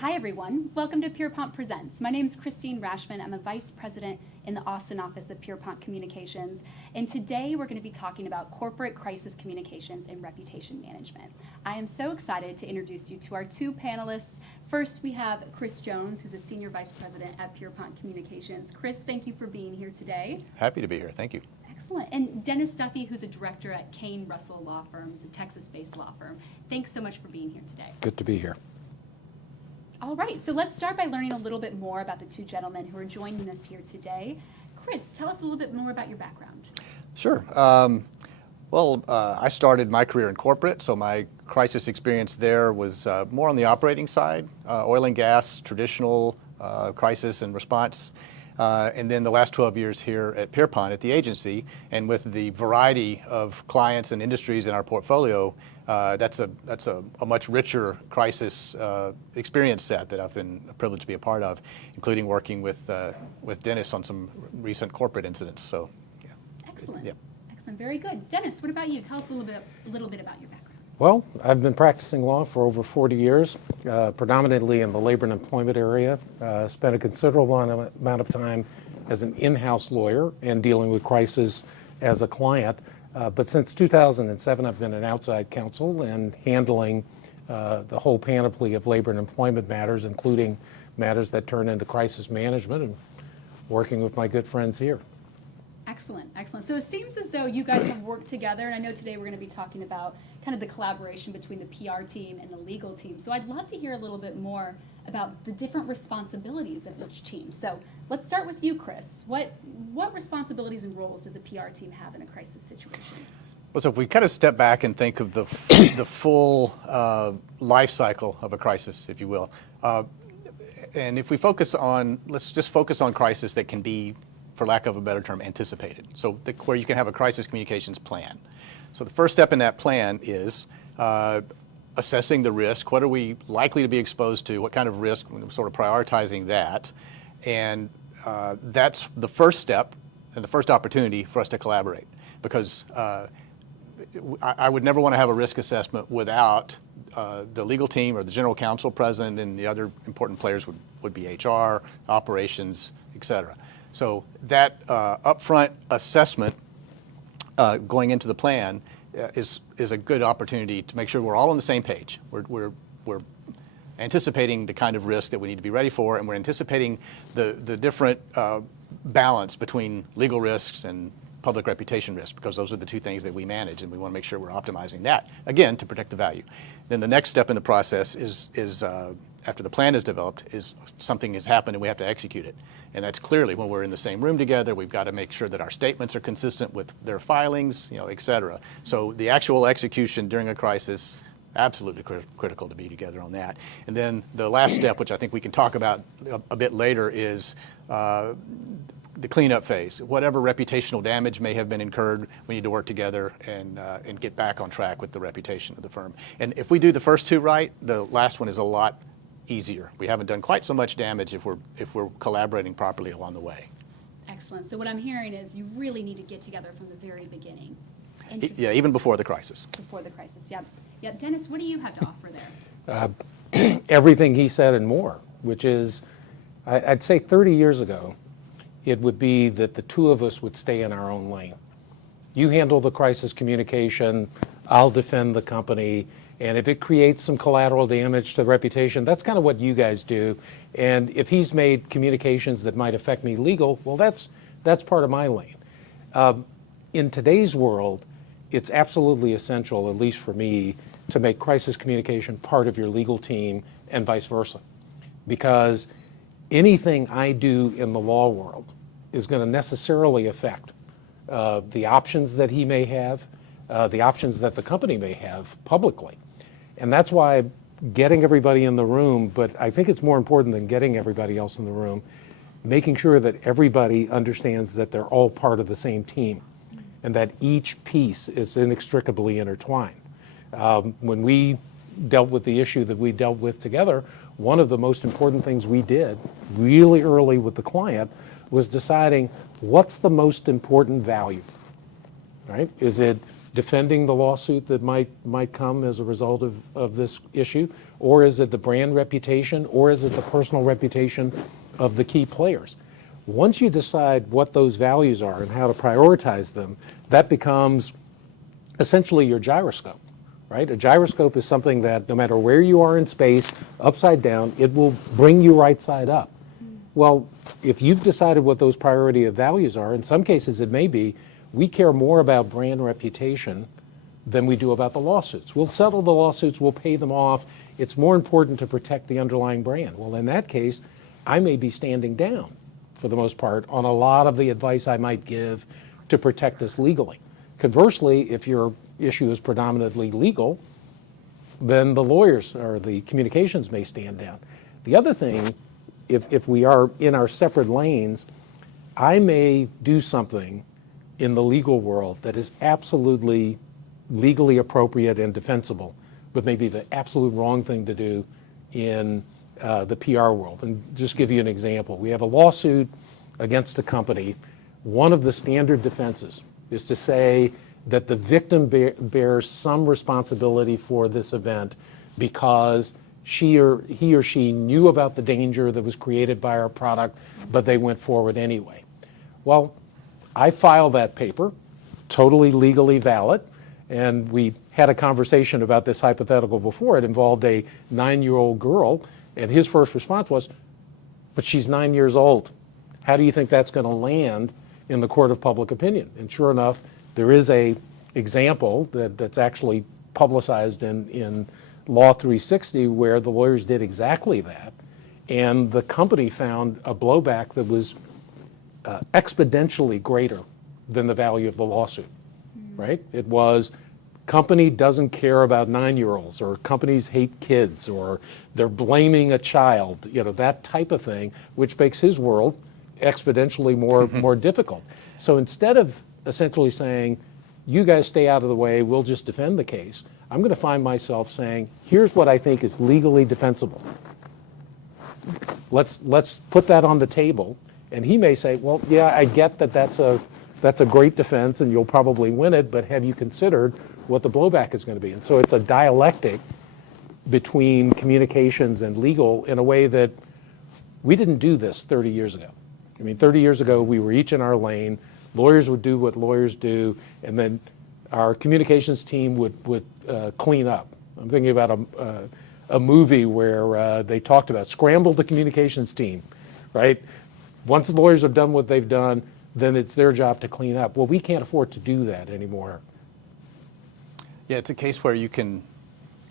Hi everyone, welcome to Pierpont Presents. My name is Christine Rashman. I'm a Vice President in the Austin office of Pierpont Communications. And today we're going to be talking about corporate crisis communications and reputation management. I am so excited to introduce you to our two panelists. First, we have Chris Jones, who's a Senior Vice President at Pierpont Communications. Chris, thank you for being here today. Happy to be here, thank you. Excellent. And Dennis Duffy, who's a Director at Kane Russell Law Firm. It's a Texas-based law firm. Thanks so much for being here today. Good to be here. All right, so let's start by learning a little bit more about the two gentlemen who are joining us here today. Chris, tell us a little bit more about your background. Sure. I started my career in corporate, so my crisis experience there was more on the operating side, oil and gas, traditional crisis and response. And then the last 12 years here at Pierpont at the agency, and with the variety of clients and industries in our portfolio, that's a much richer crisis experience set that I've been privileged to be a part of, including working with Dennis on some recent corporate incidents. So, yeah. Excellent. Yeah. Excellent. Very good. Dennis, what about you? Tell us a little bit about your background. Well, I've been practicing law for over 40 years, predominantly in the labor and employment area. Spent a considerable amount of time as an in-house lawyer and dealing with crisis as a client. But since 2007, I've been an outside counsel and handling the whole panoply of labor and employment matters, including matters that turn into crisis management, and working with my good friends here. Excellent, excellent. So it seems as though you guys have worked together, and I know today we're going to be talking about kind of the collaboration between the PR team and the legal team. So I'd love to hear a little bit more about the different responsibilities of each team. So let's start with you, Chris. What responsibilities and roles does a PR team have in a crisis situation? Well, so if we kind of step back and think of the full life cycle of a crisis, if you will, and if we let's just focus on crisis that can be, for lack of a better term, anticipated. So where you can have a crisis communications plan. So the first step in that plan is assessing the risk. What are we likely to be exposed to? What kind of risk? Sort of prioritizing that. And that's the first step and the first opportunity for us to collaborate. Because I would never want to have a risk assessment without the legal team or the general counsel present, and the other important players would be HR, operations, et cetera. So that upfront assessment going into the plan is a good opportunity to make sure we're all on the same page. We're anticipating the kind of risk that we need to be ready for, and we're anticipating the different balance between legal risks and public reputation risks, because those are the two things that we manage, and we want to make sure we're optimizing that, again, to protect the value. Then the next step in the process is after the plan is developed, is something has happened and we have to execute it. And that's clearly when we're in the same room together, we've got to make sure that our statements are consistent with their filings, et cetera. So the actual execution during a crisis, absolutely critical to be together on that. And then the last step, which I think we can talk about a bit later, is the cleanup phase. Whatever reputational damage may have been incurred, we need to work together and get back on track with the reputation of the firm. And if we do the first two right, the last one is a lot easier. We haven't done quite so much damage if we're collaborating properly along the way. Excellent. So what I'm hearing is you really need to get together from the very beginning. Yeah, even before the crisis. Before the crisis, yep. Yep. Dennis, what do you have to offer there? Everything he said and more, which is, I'd say 30 years ago, it would be that the two of us would stay in our own lane. You handle the crisis communication, I'll defend the company, and if it creates some collateral damage to reputation, that's kind of what you guys do. And if he's made communications that might affect me legal, well, that's part of my lane. In today's world, it's absolutely essential, at least for me, to make crisis communication part of your legal team and vice versa. Because anything I do in the law world is going to necessarily affect the options that he may have, the options that the company may have publicly. And that's why getting everybody in the room, but I think it's more important than getting everybody else in the room, making sure that everybody understands that they're all part of the same team and that each piece is inextricably intertwined. When we dealt with the issue that we dealt with together, one of the most important things we did really early with the client was deciding what's the most important value, right? Is it defending the lawsuit that might come as a result of this issue? Or is it the brand reputation? Or is it the personal reputation of the key players? Once you decide what those values are and how to prioritize them, that becomes essentially your gyroscope, right? A gyroscope is something that no matter where you are in space, upside down, it will bring you right side up. Well, if you've decided what those priority of values are, in some cases it may be, we care more about brand reputation than we do about the lawsuits. We'll settle the lawsuits, we'll pay them off. It's more important to protect the underlying brand. Well, in that case, I may be standing down, for the most part, on a lot of the advice I might give to protect us legally. Conversely, if your issue is predominantly legal, then the lawyers or the communications may stand down. The other thing, if we are in our separate lanes, I may do something in the legal world that is absolutely legally appropriate and defensible, but maybe the absolute wrong thing to do in the PR world. And just give you an example. We have a lawsuit against a company. One of the standard defenses is to say that the victim bears some responsibility for this event because he or she knew about the danger that was created by our product, but they went forward anyway. Well, I filed that paper, totally legally valid, and we had a conversation about this hypothetical before. It involved a 9-year-old girl, and his first response was, but she's 9 years old. How do you think that's going to land in the court of public opinion? And sure enough, there is a example that's actually publicized in Law 360 where the lawyers did exactly that, and the company found a blowback that was exponentially greater than the value of the lawsuit, right? It was, company doesn't care about 9-year-olds, or companies hate kids, or they're blaming a child, that type of thing, which makes his world exponentially more difficult. So instead of essentially saying, you guys stay out of the way, we'll just defend the case, I'm going to find myself saying, here's what I think is legally defensible. Let's put that on the table. And he may say, well, yeah, I get that that's a great defense and you'll probably win it, but have you considered what the blowback is going to be? And so it's a dialectic between communications and legal in a way that we didn't do this 30 years ago. I mean, 30 years ago, we were each in our lane. Lawyers would do what lawyers do, and then our communications team would clean up. I'm thinking about a movie where they talked about scramble the communications team, right? Once the lawyers have done what they've done, then it's their job to clean up. Well, we can't afford to do that anymore. Yeah, it's a case where you can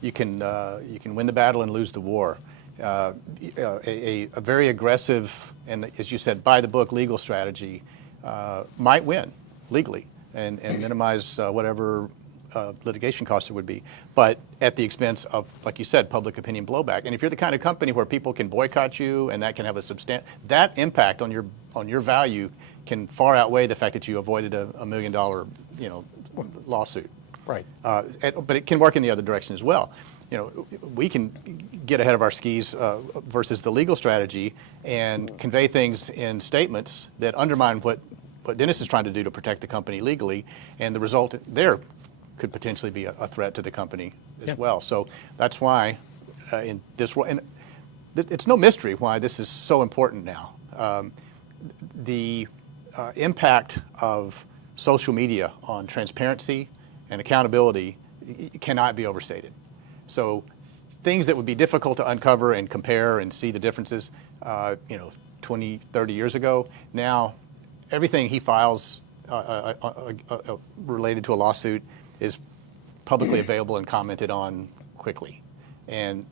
win the battle and lose the war. A very aggressive and, as you said, by the book legal strategy might win legally and minimize whatever litigation costs there would be, but at the expense of, like you said, public opinion blowback. And if you're the kind of company where people can boycott you and that can have that impact on your value can far outweigh the fact that you avoided a $1 million lawsuit. Right. But it can work in the other direction as well. We can get ahead of our skis versus the legal strategy and convey things in statements that undermine what Dennis is trying to do to protect the company legally, and the result there could potentially be a threat to the company as well. So that's why in this and it's no mystery why this is so important now. The impact of social media on transparency and accountability cannot be overstated. So things that would be difficult to uncover and compare and see the differences, 20, 30 years ago, now everything he files related to a lawsuit is publicly available and commented on quickly. And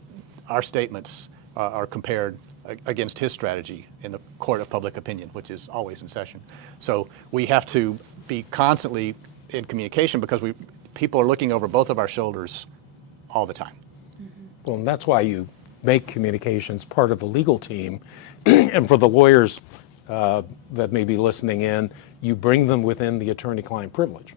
our statements are compared against his strategy in the court of public opinion, which is always in session. So we have to be constantly in communication because people are looking over both of our shoulders all the time. Well, and that's why you make communications part of the legal team. And for the lawyers that may be listening in, you bring them within the attorney-client privilege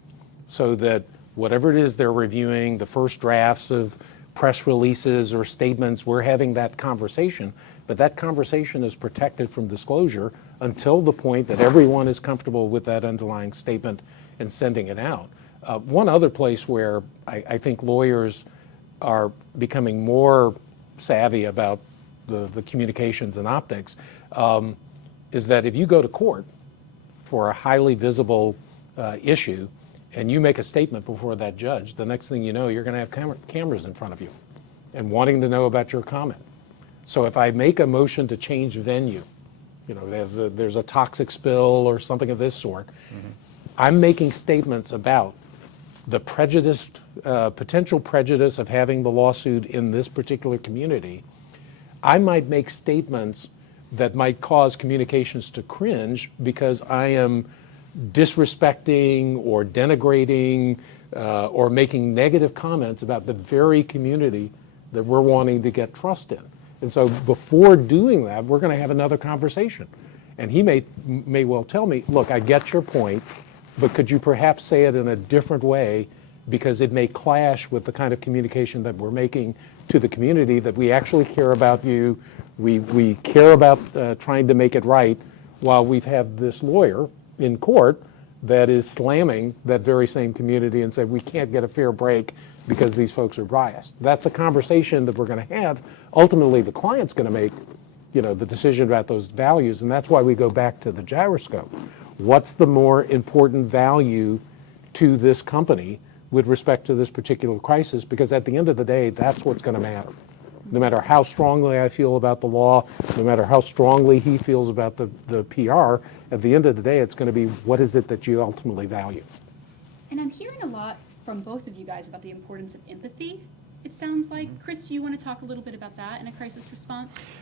so that whatever it is they're reviewing, the first drafts of press releases or statements, we're having that conversation, but that conversation is protected from disclosure until the point that everyone is comfortable with that underlying statement and sending it out. One other place where I think lawyers are becoming more savvy about the communications and optics is that if you go to court for a highly visible issue and you make a statement before that judge, the next thing you know, you're going to have cameras in front of you and wanting to know about your comment. So if I make a motion to change venue, there's a toxic spill or something of this sort, I'm making statements about the potential prejudice of having the lawsuit in this particular community. I might make statements that might cause communications to cringe because I am disrespecting or denigrating or making negative comments about the very community that we're wanting to get trust in. And so before doing that, we're going to have another conversation. And he may well tell me, look, I get your point, but could you perhaps say it in a different way, because it may clash with the kind of communication that we're making to the community, that we actually care about you, we care about trying to make it right, while we've had this lawyer in court that is slamming that very same community and say we can't get a fair break because these folks are biased. That's a conversation that we're going to have. Ultimately, the client's going to make the decision about those values, and that's why we go back to the gyroscope. What's the more important value to this company with respect to this particular crisis? Because at the end of the day, that's what's going to matter. No matter how strongly I feel about the law, no matter how strongly he feels about the PR, at the end of the day, it's going to be, what is it that you ultimately value? And I'm hearing a lot from both of you guys about the importance of empathy, it sounds like. Chris, do you want to talk a little bit about that in a crisis response?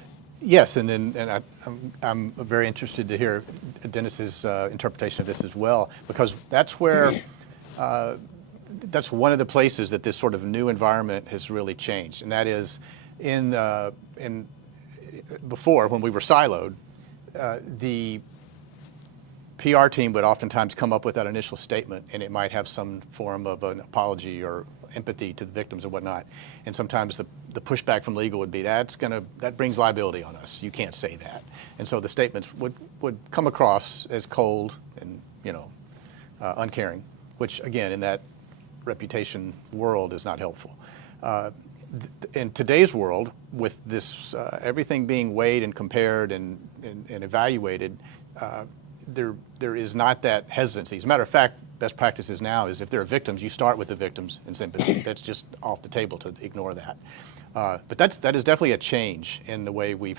Yes, I'm very interested to hear Dennis's interpretation of this as well, because that's where that's one of the places that this sort of new environment has really changed, and that is in before, when we were siloed, the PR team would oftentimes come up with that initial statement, and it might have some form of an apology or empathy to the victims and whatnot. And sometimes the pushback from legal would be, that brings liability on us. You can't say that. And so the statements would come across as cold and uncaring, which again, in that reputation world, is not helpful. In today's world, with this everything being weighed and compared and evaluated, there is not that hesitancy. As a matter of fact, best practices now is if there are victims, you start with the victims and sympathy. That's just off the table to ignore that. But that is definitely a change in the way we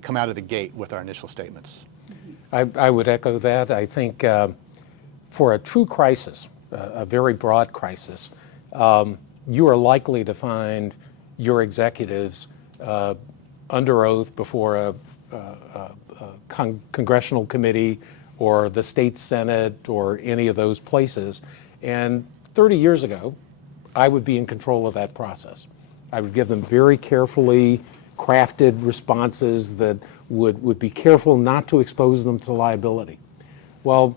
come out of the gate with our initial statements. I would echo that. I think for a true crisis, a very broad crisis, you are likely to find your executives under oath before a congressional committee or the state senate or any of those places. And 30 years ago, I would be in control of that process. I would give them very carefully crafted responses that would be careful not to expose them to liability. Well,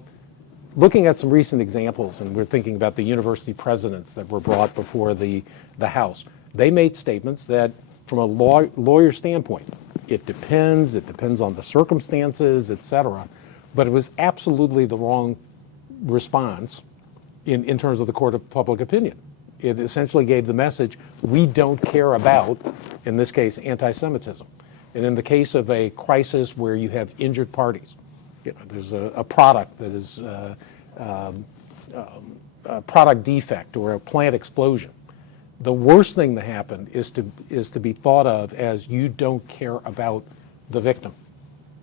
looking at some recent examples, and we're thinking about the university presidents that were brought before the House, they made statements that, from a lawyer standpoint, it depends on the circumstances, et cetera, but it was absolutely the wrong response in terms of the court of public opinion. It essentially gave the message, we don't care about, in this case, anti-Semitism. And in the case of a crisis where you have injured parties, there's a product that is a product defect or a plant explosion, the worst thing that happened is to be thought of as, you don't care about the victim,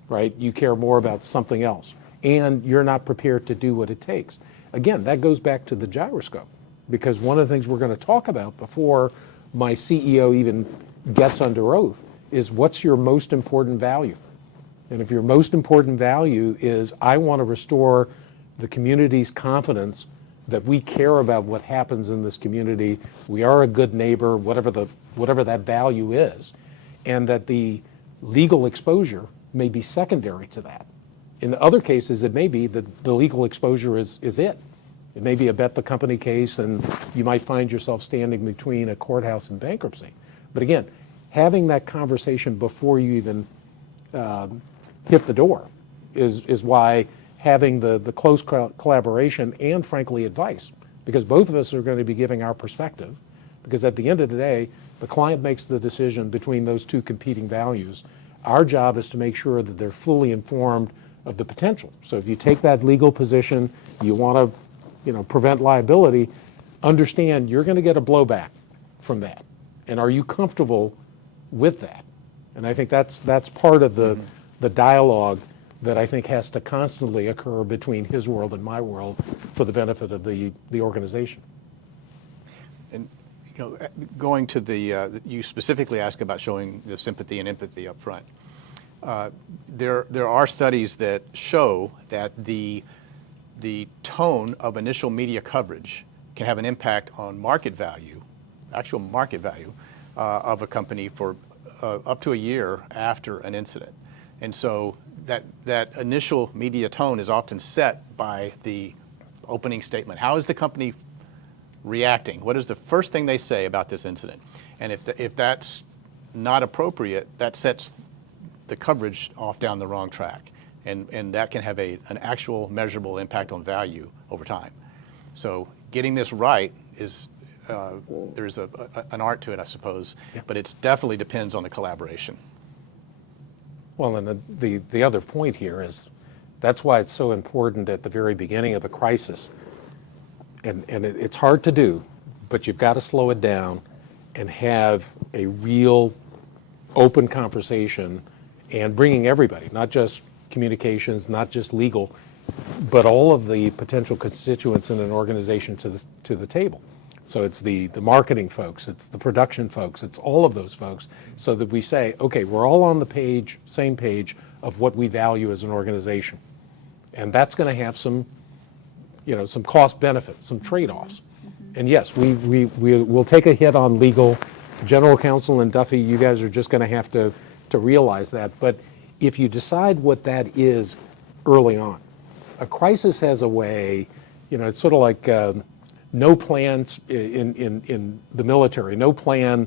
right? You care more about something else, and you're not prepared to do what it takes. Again, that goes back to the gyroscope, because one of the things we're going to talk about before my CEO even gets under oath is, what's your most important value? And if your most important value is, I want to restore the community's confidence that we care about what happens in this community, we are a good neighbor, whatever that value is, and that the legal exposure may be secondary to that. In other cases, it may be that the legal exposure is it. It may be a bet the company case, and you might find yourself standing between a courthouse and bankruptcy. But again, having that conversation before you even hit the door is why having the close collaboration and, frankly, advice because both of us are going to be giving our perspective, because at the end of the day, the client makes the decision between those two competing values. Our job is to make sure that they're fully informed of the potential. So if you take that legal position, you want to, prevent liability, understand you're going to get a blowback from that. And are you comfortable with that? And I think that's part of the dialogue that I think has to constantly occur between his world and my world for the benefit of the organization. And going to you specifically asked about showing the sympathy and empathy up front. There are studies that show that the tone of initial media coverage can have an impact on market value, actual market value of a company for up to a year after an incident. And so that initial media tone is often set by the opening statement. How is the company reacting? What is the first thing they say about this incident? And if that's not appropriate, that sets the coverage off down the wrong track. And that can have an actual measurable impact on value over time. So getting this right is, there's an art to it, I suppose, but it definitely depends on the collaboration. Well, and the other point here is that's why it's so important at the very beginning of a crisis. And it's hard to do, but you've got to slow it down and have a real open conversation and bringing everybody, not just communications, not just legal, but all of the potential constituents in an organization to the table. So it's the marketing folks, it's the production folks, it's all of those folks, so that we say, okay, we're all on the same page of what we value as an organization. And that's going to have some cost benefits, some trade-offs. And yes, we'll take a hit on legal. General counsel and Duffy, you guys are just going to have to realize that. But if you decide what that is early on, a crisis has a way, it's sort of like no plans in the military. No plan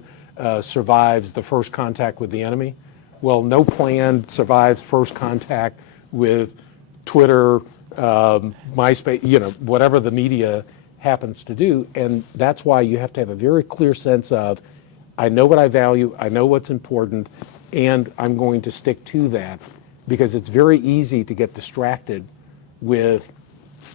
survives the first contact with the enemy. Well, no plan survives first contact with Twitter, MySpace, whatever the media happens to do. And that's why you have to have a very clear sense of, I know what I value, I know what's important, and I'm going to stick to that, because it's very easy to get distracted with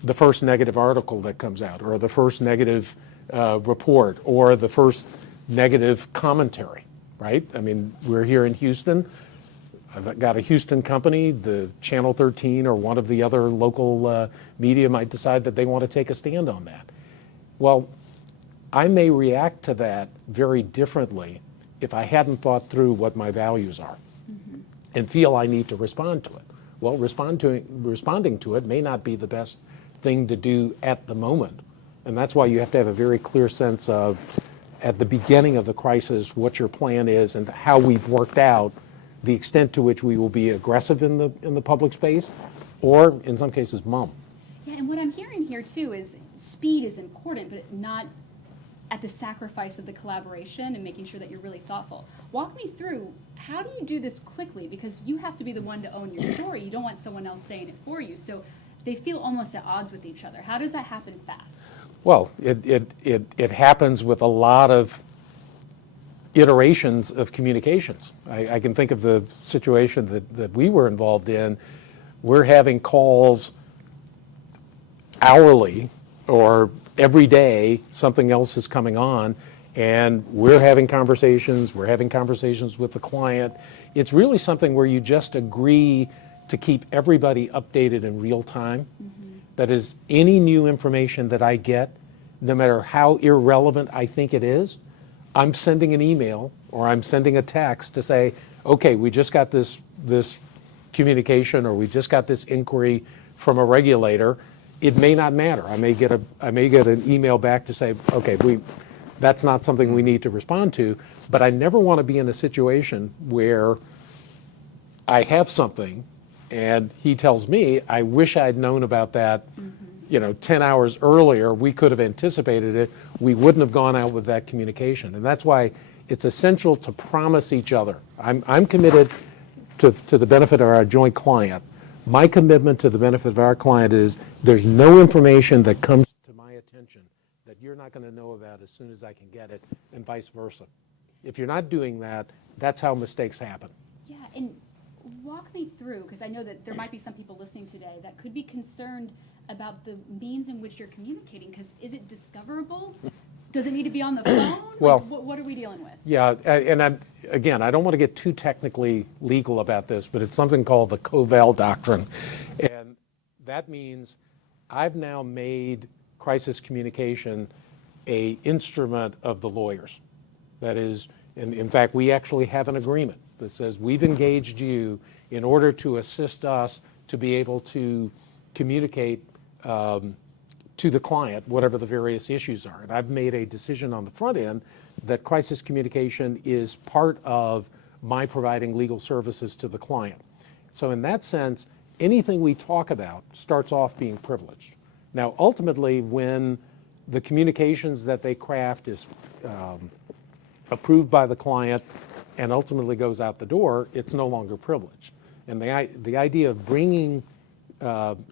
the first negative article that comes out, or the first negative report, or the first negative commentary, right? I mean, we're here in Houston. I've got a Houston company. The Channel 13 or one of the other local media might decide that they want to take a stand on that. Well, I may react to that very differently if I hadn't thought through what my values are and feel I need to respond to it. Well, responding to it may not be the best thing to do at the moment. And that's why you have to have a very clear sense of, at the beginning of the crisis, what your plan is and how we've worked out the extent to which we will be aggressive in the public space, or in some cases, mum. Yeah, and what I'm hearing here too is speed is important, but not at the sacrifice of the collaboration and making sure that you're really thoughtful. Walk me through, how do you do this quickly? Because you have to be the one to own your story. You don't want someone else saying it for you. So they feel almost at odds with each other. How does that happen fast? Well, it happens with a lot of iterations of communications. I can think of the situation that we were involved in. We're having calls hourly or every day, something else is coming on, and we're having conversations with the client. It's really something where you just agree to keep everybody updated in real time. That is, any new information that I get, no matter how irrelevant I think it is, I'm sending an email or I'm sending a text to say, okay, we just got this communication, or we just got this inquiry from a regulator. It may not matter. I may get an email back to say, okay, that's not something we need to respond to. But I never want to be in a situation where I have something and he tells me, I wish I'd known about that 10 hours earlier. We could have anticipated it. We wouldn't have gone out with that communication. And that's why it's essential to promise each other. I'm committed to the benefit of our joint client. My commitment to the benefit of our client is, there's no information that comes to my attention not going to know about as soon as I can get it, and vice versa. If you're not doing that, that's how mistakes happen. Yeah, and walk me through, because I know that there might be some people listening today that could be concerned about the means in which you're communicating, because is it discoverable? Does it need to be on the phone? Well, like, what are we dealing with? Yeah, and I don't want to get too technically legal about this, but it's something called the Covell Doctrine. And that means I've now made crisis communication an instrument of the lawyers. That is, and in fact, we actually have an agreement that says we've engaged you in order to assist us to be able to communicate to the client, whatever the various issues are. And I've made a decision on the front end that crisis communication is part of my providing legal services to the client. So in that sense, anything we talk about starts off being privileged. Now, ultimately, when the communications that they craft is approved by the client and ultimately goes out the door, it's no longer privileged. And the idea of bringing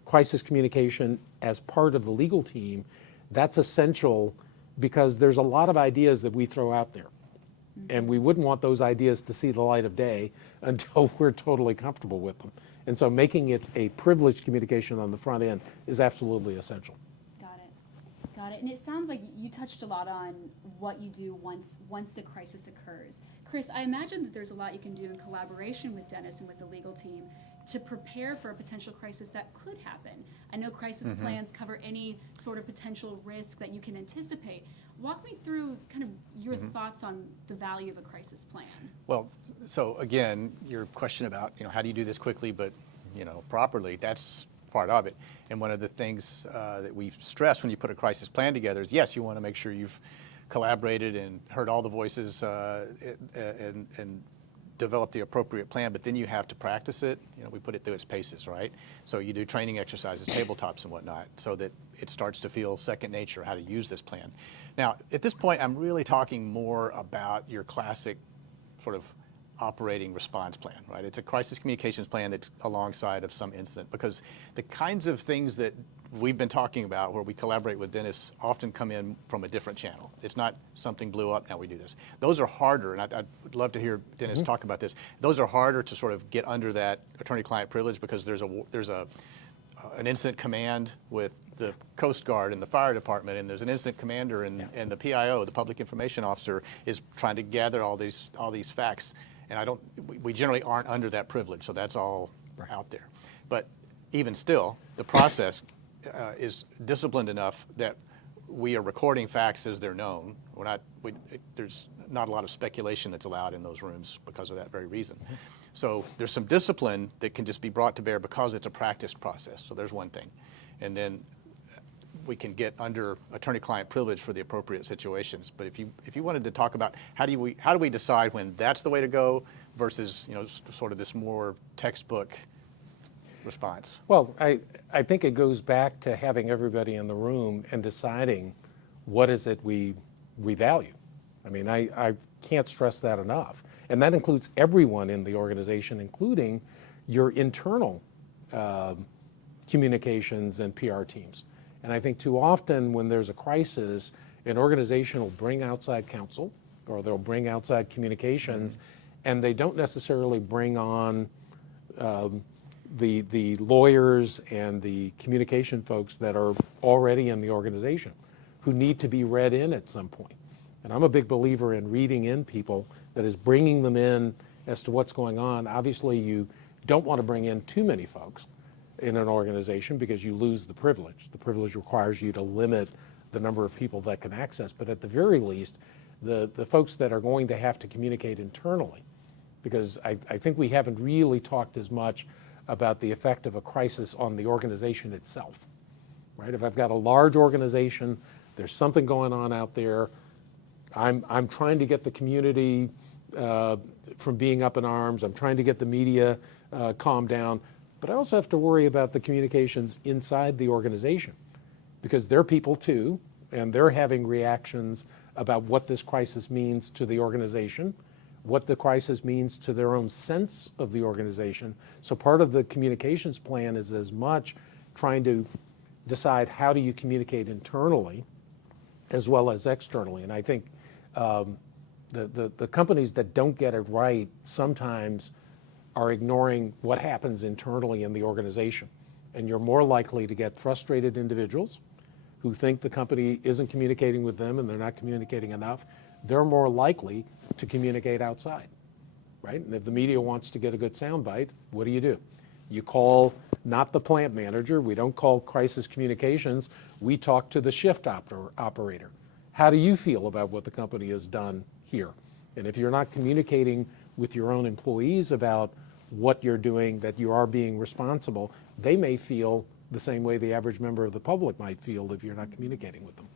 crisis communication as part of the legal team, that's essential because there's a lot of ideas that we throw out there. And we wouldn't want those ideas to see the light of day until we're totally comfortable with them. And so making it a privileged communication on the front end is absolutely essential. Got it. Got it. And it sounds like you touched a lot on what you do once the crisis occurs. Chris, I imagine that there's a lot you can do in collaboration with Dennis and with the legal team to prepare for a potential crisis that could happen. I know crisis plans cover any sort of potential risk that you can anticipate. Walk me through kind of your thoughts on the value of a crisis plan. Well, so again, your question about, how do you do this quickly but, properly, that's part of it. And one of the things that we stress when you put a crisis plan together is, yes, you want to make sure you've collaborated and heard all the voices and develop the appropriate plan, but then you have to practice it. We put it through its paces, right? So you do training exercises, tabletops and whatnot, so that it starts to feel second nature how to use this plan. Now, at this point, I'm really talking more about your classic sort of operating response plan, right? It's a crisis communications plan that's alongside of some incident, because the kinds of things that we've been talking about where we collaborate with Dennis often come in from a different channel. It's not something blew up, now we do this. Those are harder, and I'd love to hear Dennis talk about this. Those are harder to sort of get under that attorney-client privilege because there's an incident command with the Coast Guard and the fire department, and there's an incident commander and the PIO, the public information officer, is trying to gather all these facts. And we generally aren't under that privilege, so that's all out there. But even still, the process is disciplined enough that we are recording facts as they're known. There's not a lot of speculation that's allowed in those rooms because of that very reason. So there's some discipline that can just be brought to bear because it's a practiced process. So there's one thing. And then we can get under attorney-client privilege for the appropriate situations. But if you wanted to talk about how do we decide when that's the way to go versus sort of this more textbook response? Well, I think it goes back to having everybody in the room and deciding what is it we value. I mean, I can't stress that enough. And that includes everyone in the organization, including your internal communications and PR teams. And I think too often when there's a crisis, an organization will bring outside counsel or they'll bring outside communications, and they don't necessarily bring on the lawyers and the communication folks that are already in the organization who need to be read in at some point. And I'm a big believer in reading in people, that is bringing them in as to what's going on. Obviously, you don't want to bring in too many folks in an organization because you lose the privilege. The privilege requires you to limit the number of people that can access, but at the very least, the folks that are going to have to communicate internally, because I think we haven't really talked as much about the effect of a crisis on the organization itself, right? If I've got a large organization, there's something going on out there, I'm trying to get the community from being up in arms, I'm trying to get the media calmed down, but I also have to worry about the communications inside the organization because they're people too, and they're having reactions about what this crisis means to the organization, what the crisis means to their own sense of the organization. So part of the communications plan is as much trying to decide how do you communicate internally as well as externally. And I think the companies that don't get it right sometimes are ignoring what happens internally in the organization. And you're more likely to get frustrated individuals who think the company isn't communicating with them and they're not communicating enough. They're more likely to communicate outside, right? And if the media wants to get a good soundbite, what do? You call not the plant manager. We don't call crisis communications. We talk to the shift operator. How do you feel about what the company has done here? And if you're not communicating with your own employees about what you're doing, that you are being responsible, they may feel the same way the average member of the public might feel if you're not communicating with them.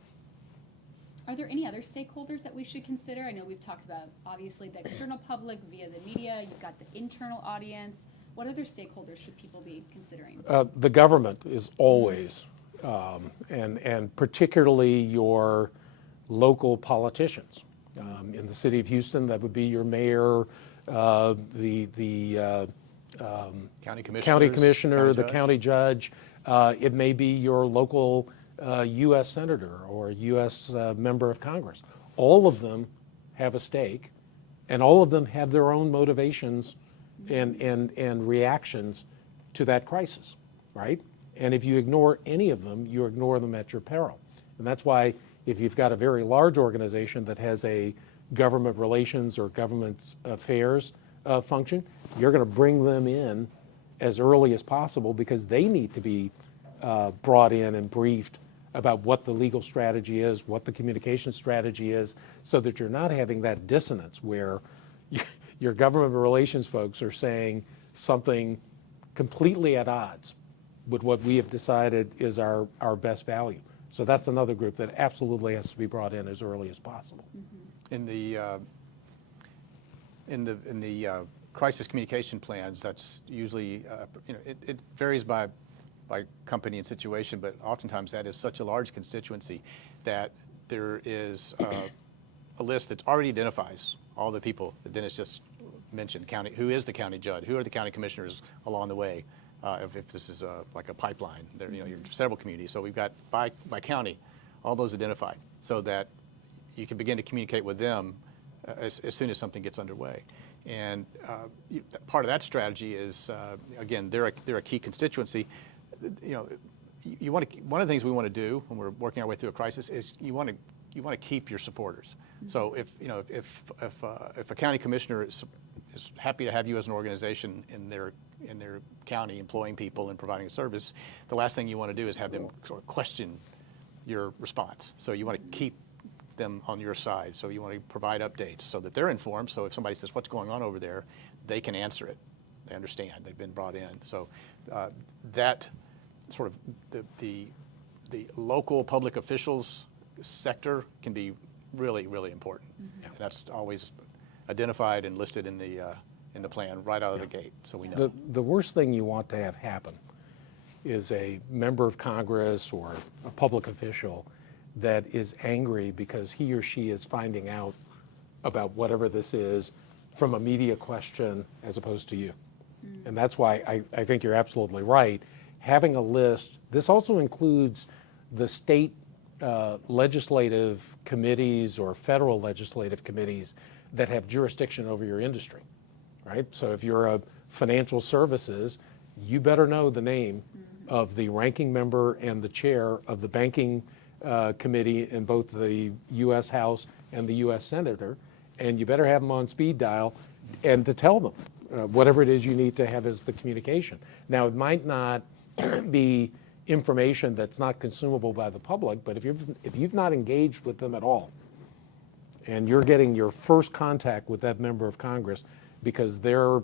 Are there any other stakeholders that we should consider? I know we've talked about, obviously, the external public via the media. You've got the internal audience. What other stakeholders should people be considering? The government is always, and particularly your local politicians. In the city of Houston, that would be your mayor, the County commissioner, the county judge. It may be your local U.S. senator or U.S. member of Congress. All of them have a stake, and all of them have their own motivations and reactions to that crisis, right? And if you ignore any of them, you ignore them at your peril. And that's why if you've got a very large organization that has a government relations or government affairs function, you're going to bring them in as early as possible because they need to be brought in and briefed about what the legal strategy is, what the communication strategy is, so that you're not having that dissonance where your government relations folks are saying something completely at odds with what we have decided is our best value. So that's another group that absolutely has to be brought in as early as possible. Mm-hmm. In the crisis communication plans, that's usually it varies by company and situation, but oftentimes that is such a large constituency that there is a list that already identifies all the people that Dennis just mentioned. County, who is the county judge? Who are the county commissioners along the way? If this is like a pipeline, there, you're several communities. So we've got by county, all those identified, so that you can begin to communicate with them as soon as something gets underway. And part of that strategy is again, they're a key constituency. You want to, one of the things we want to do when we're working our way through a crisis is you want to keep your supporters. Mm-hmm. So if a county commissioner is happy to have you as an organization in their county employing people and providing a service, the last thing you want to do is have them sort of question your response. So you want to keep them on your side. So you want to provide updates so that they're informed. So if somebody says, what's going on over there, they can answer it. They understand. They've been brought in. So that sort of the local public officials sector can be really, really important. Mm-hmm. And that's always identified and listed in the plan right out of the gate, so we know. The worst thing you want to have happen is a member of Congress or a public official that is angry because he or she is finding out about whatever this is from a media question as opposed to you. Mm. And that's why I think you're absolutely right. Having a list, this also includes the state legislative committees or federal legislative committees that have jurisdiction over your industry, right? So if you're a financial services, you better know the name of the ranking member and the chair of the banking committee in both the U.S. House and the U.S. Senator, and you better have them on speed dial and to tell them whatever it is you need to have as the communication. Now, it might not be information that's not consumable by the public, but if you've not engaged with them at all, and you're getting your first contact with that member of Congress because their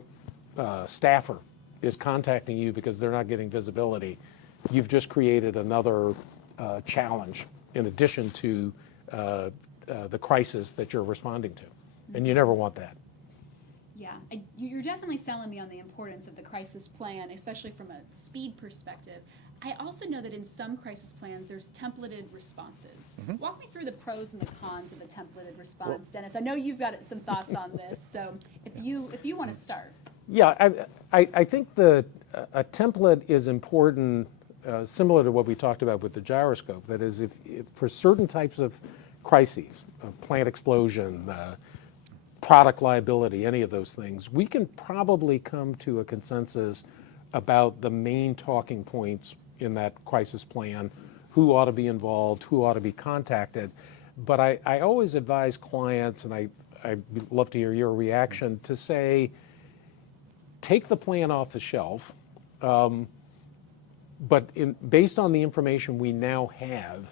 staffer is contacting you because they're not getting visibility, you've just created another challenge in addition to the crisis that you're responding to. And you never want that. Yeah, you're definitely selling me on the importance of the crisis plan, especially from a speed perspective. I also know that in some crisis plans, there's templated responses. Mm-hmm. Walk me through the pros and the cons of a templated response, Dennis. I know you've got some thoughts on this, so if you want to start. Yeah, I think a template is important similar to what we talked about with the gyroscope. That is, if for certain types of crises, plant explosion, product liability, any of those things, we can probably come to a consensus about the main talking points in that crisis plan, who ought to be involved, who ought to be contacted. But I always advise clients, and I'd love to hear your reaction, to say, take the plan off the shelf, but based on the information we now have,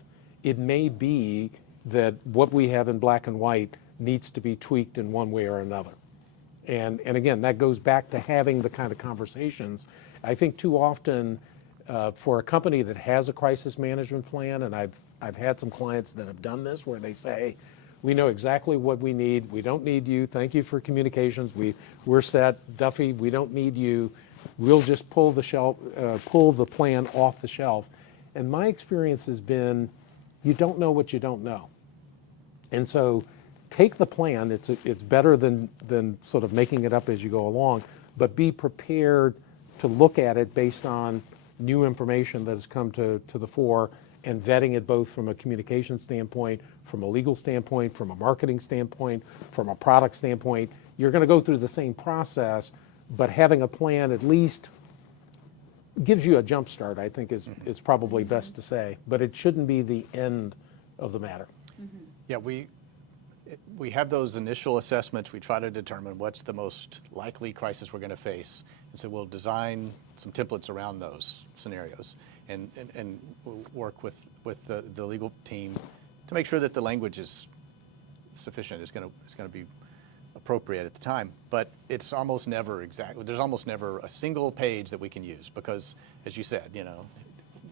it may be that what we have in black and white needs to be tweaked in one way or another. And again, that goes back to having the kind of conversations. I think too often for a company that has a crisis management plan, and I've had some clients that have done this where they say, we know exactly what we need. We don't need you. Thank you for communications. We're set. Duffy, we don't need you. We'll just pull the plan off the shelf. And my experience has been, you don't know what you don't know. And so take the plan. It's better than sort of making it up as you go along, but be prepared to look at it based on new information that has come to the fore, and vetting it both from a communication standpoint, from a legal standpoint, from a marketing standpoint, from a product standpoint. You're going to go through the same process, but having a plan at least gives you a jump start, I think is probably best to say. But it shouldn't be the end of the matter. Mm-hmm. Yeah, we have those initial assessments. We try to determine what's the most likely crisis we're going to face. And so we'll design some templates around those scenarios and we'll work with the legal team to make sure that the language is sufficient, is going to be appropriate at the time. But it's almost never exactly, there's almost never a single page that we can use because, as you said,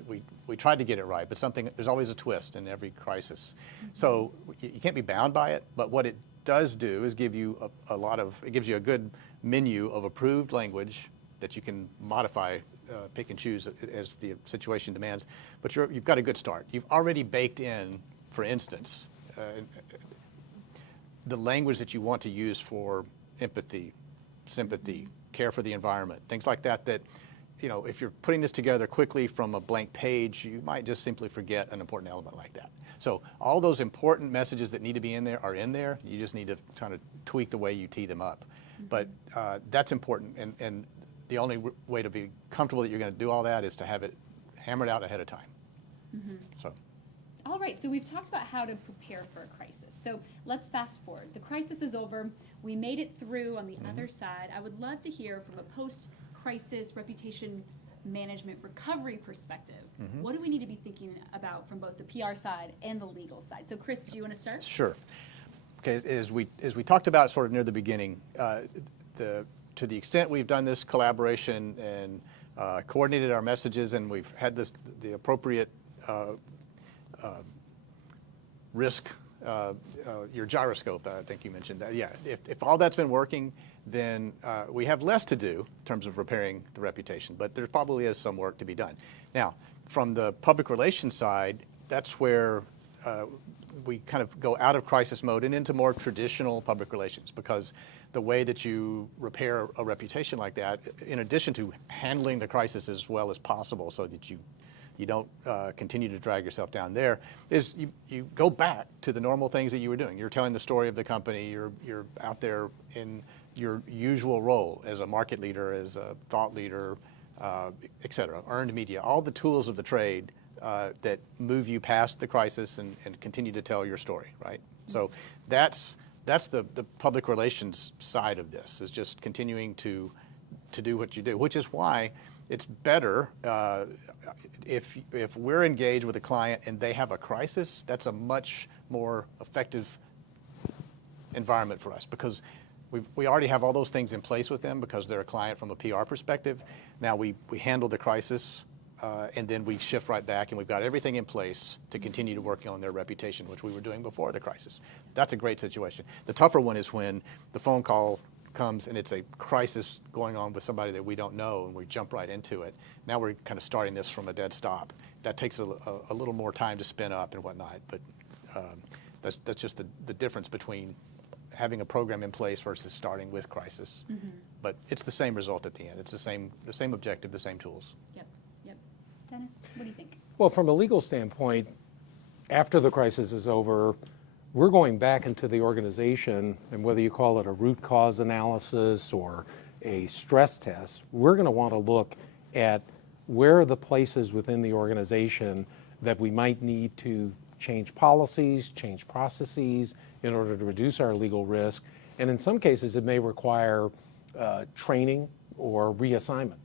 we tried to get it right, but there's always a twist in every crisis. So you can't be bound by it, but what it does do is give you it gives you a good menu of approved language that you can modify, pick and choose as the situation demands. But you've got a good start. You've already baked in, for instance, the language that you want to use for empathy, sympathy, care for the environment, things like that, if you're putting this together quickly from a blank page, you might just simply forget an important element like that. So all those important messages that need to be in there are in there. You just need to kind of tweak the way you tee them up. But that's important, and the only way to be comfortable that you're going to do all that is to have it hammered out ahead of time. Mm-hmm. So. All right, so we've talked about how to prepare for a crisis. So let's fast forward. The crisis is over. We made it through on the other side. I would love to hear from a post-crisis reputation management recovery perspective. What do we need to be thinking about from both the PR side and the legal side? So Chris, do you want to start? Sure. Okay, as we talked about sort of near the beginning, to the extent we've done this collaboration and coordinated our messages, and we've had the appropriate risk, your gyroscope, I think you mentioned that. Yeah, if all that's been working, then we have less to do in terms of repairing the reputation, but there probably is some work to be done. Now, from the public relations side, that's where we kind of go out of crisis mode and into more traditional public relations, because the way that you repair a reputation like that, in addition to handling the crisis as well as possible so that you don't continue to drag yourself down there, is you go back to the normal things that you were doing. You're telling the story of the company. You're out there in your usual role as a market leader, as a thought leader, et cetera, earned media, all the tools of the trade that move you past the crisis and continue to tell your story, right? So that's the public relations side of this, is just continuing to do what you do, which is why it's better if we're engaged with a client and they have a crisis. That's a much more effective environment for us, because we already have all those things in place with them because they're a client from a PR perspective. Now we handle the crisis and then we shift right back, and we've got everything in place to continue to work on their reputation, which we were doing before the crisis. That's a great situation. The tougher one is when the phone call comes and it's a crisis going on with somebody that we don't know, and we jump right into it. Now we're kind of starting this from a dead stop. That takes a little more time to spin up and whatnot, but that's just the difference between having a program in place versus starting with crisis. But it's the same result at the end. It's the same objective, the same tools. Yep. Dennis? What do you think? Well, from a legal standpoint, after the crisis is over, we're going back into the organization, and whether you call it a root cause analysis or a stress test, we're going to want to look at where are the places within the organization that we might need to change policies, change processes in order to reduce our legal risk. And in some cases, it may require training or reassignment.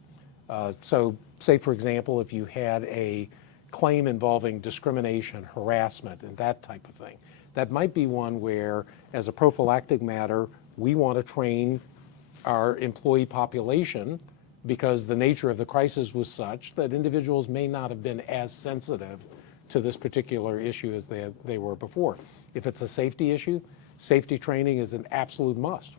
So say, for example, if you had a claim involving discrimination, harassment, and that type of thing, that might be one where, as a prophylactic matter, we want to train our employee population because the nature of the crisis was such that individuals may not have been as sensitive to this particular issue as they were before. If it's a safety issue, safety training is an absolute must,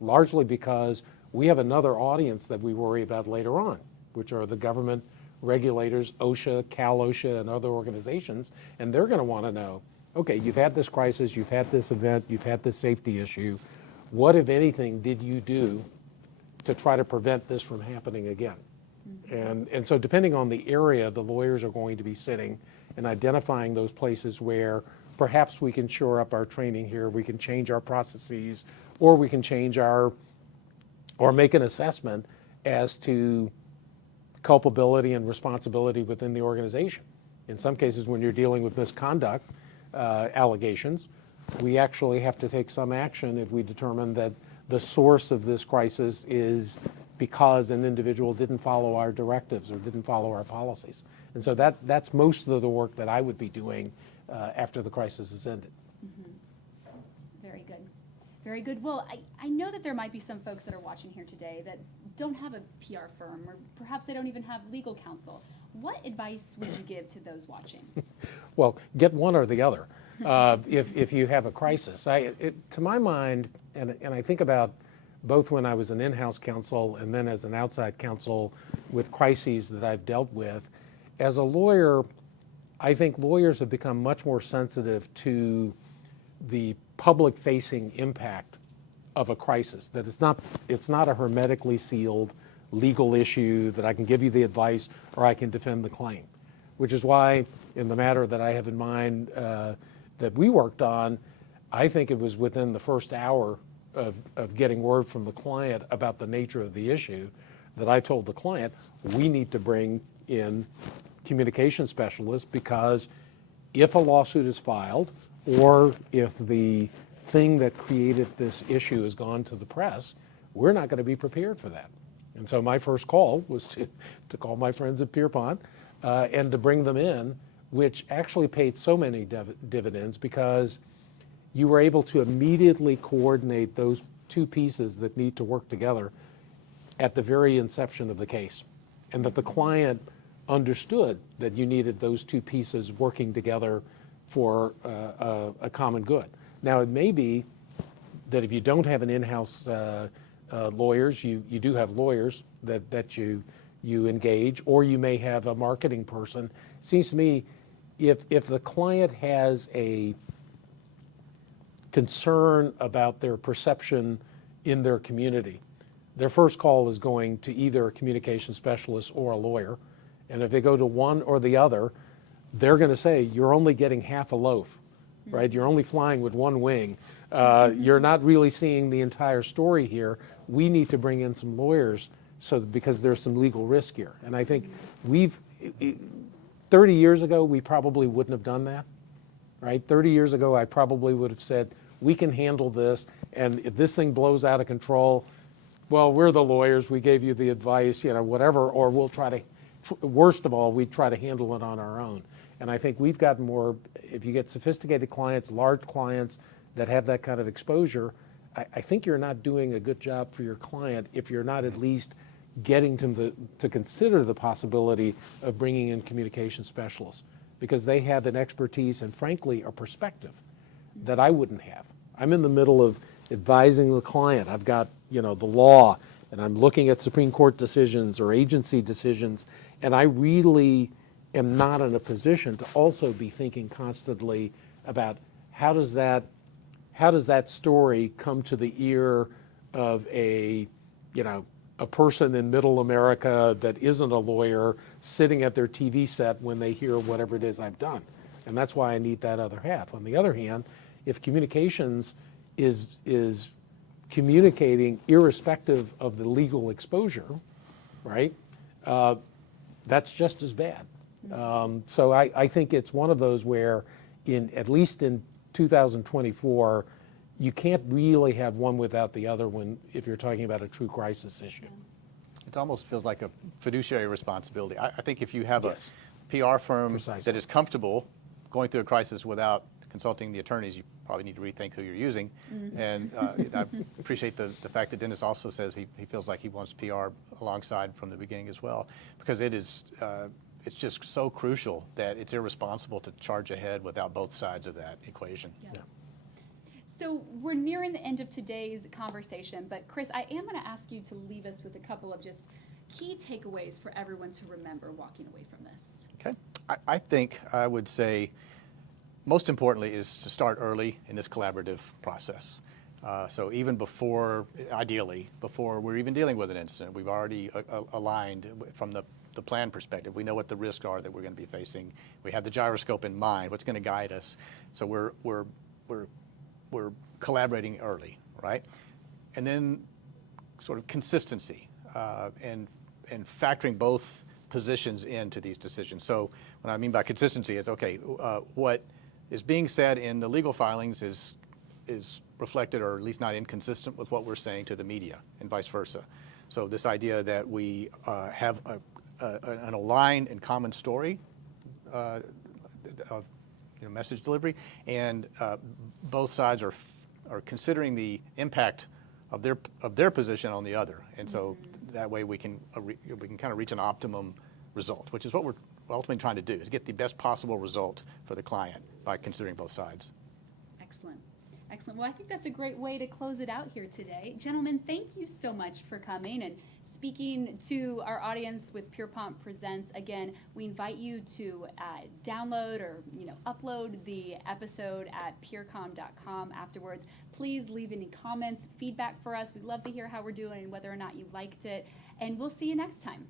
largely because we have another audience that we worry about later on, which are the government regulators, OSHA, Cal-OSHA, and other organizations, and they're going to want to know, okay, you've had this crisis, you've had this event, you've had this safety issue. What, if anything, did you do to try to prevent this from happening again? And so depending on the area, the lawyers are going to be sitting and identifying those places where perhaps we can shore up our training here, we can change our processes, or we can change or make an assessment as to culpability and responsibility within the organization. In some cases, when you're dealing with misconduct allegations, we actually have to take some action if we determine that the source of this crisis is because an individual didn't follow our directives or didn't follow our policies. And so that's most of the work that I would be doing after the crisis has ended. Very good. Very good. Well, I know that there might be some folks that are watching here today that don't have a PR firm, or perhaps they don't even have legal counsel. What advice would you give to those watching? Well, get one or the other. If you have a crisis, to my mind, and I think about both when I was an in-house counsel and then as an outside counsel with crises that I've dealt with, as a lawyer, I think lawyers have become much more sensitive to the public-facing impact of a crisis. That it's not a hermetically sealed legal issue that I can give you the advice or I can defend the claim, which is why in the matter that I have in mind that we worked on, I think it was within the first hour of getting word from the client about the nature of the issue that I told the client, we need to bring in communication specialists, because if a lawsuit is filed or if the thing that created this issue has gone to the press, we're not going to be prepared for that. And so my first call was to call my friends at Pierpont and to bring them in, which actually paid so many dividends because you were able to immediately coordinate those two pieces that need to work together at the very inception of the case, and that the client understood that you needed those two pieces working together for a common good. Now, it may be that if you don't have an in-house lawyers, you do have lawyers that you engage, or you may have a marketing person. It seems to me if the client has a concern about their perception in their community, their first call is going to either a communication specialist or a lawyer. And if they go to one or the other, they're going to say, you're only getting half a loaf, right? You're only flying with one wing. You're not really seeing the entire story here. We need to bring in some lawyers because there's some legal risk here. And I think 30 years ago, we probably wouldn't have done that, right? 30 years ago, I probably would have said, we can handle this. And if this thing blows out of control, well, we're the lawyers. We gave you the advice, whatever, or we'll try to, worst of all, we try to handle it on our own. And I think we've gotten more, if you get sophisticated clients, large clients that have that kind of exposure, I think you're not doing a good job for your client if you're not at least getting to consider the possibility of bringing in communication specialists, because they have an expertise and, frankly, a perspective that I wouldn't have. I'm in the middle of advising the client. I've got, the law, and I'm looking at Supreme Court decisions or agency decisions, and I really am not in a position to also be thinking constantly about how does that story come to the ear of a a person in middle America that isn't a lawyer sitting at their TV set when they hear whatever it is I've done. And that's why I need that other half. On the other hand, if communications is communicating irrespective of the legal exposure, right, that's just as bad. So I think it's one of those where, at least in 2024, you can't really have one without the other if you're talking about a true crisis issue. It almost feels like a fiduciary responsibility. I think if you have Yes. a PR firm Precisely. that is comfortable going through a crisis without consulting the attorneys, you probably need to rethink who you're using. And I appreciate the fact that Dennis also says he feels like he wants PR alongside from the beginning as well, because it's just so crucial that it's irresponsible to charge ahead without both sides of that equation. Yeah. So we're nearing the end of today's conversation, but Chris, I am going to ask you to leave us with a couple of just key takeaways for everyone to remember walking away from this. Okay. I think I would say most importantly is to start early in this collaborative process. So even ideally, before we're even dealing with an incident, we've already aligned from the plan perspective. We know what the risks are that we're going to be facing. We have the gyroscope in mind, what's going to guide us. So we're collaborating early, right? And then sort of consistency and factoring both positions into these decisions. So what I mean by consistency is, okay, what is being said in the legal filings is reflected, or at least not inconsistent with what we're saying to the media, and vice versa. So this idea that we have an aligned and common story of message delivery, and both sides are considering the impact of their position on the other, and so that way we can kind of reach an optimum result, which is what we're ultimately trying to do, is get the best possible result for the client by considering both sides. Excellent. Excellent. Well, I think that's a great way to close it out here today. Gentlemen, thank you so much for coming and speaking to our audience with Pierpont Presents. Again, we invite you to download or upload the episode at peercom.com afterwards. Please leave any comments, feedback for us. We'd love to hear how we're doing and whether or not you liked it. And we'll see you next time.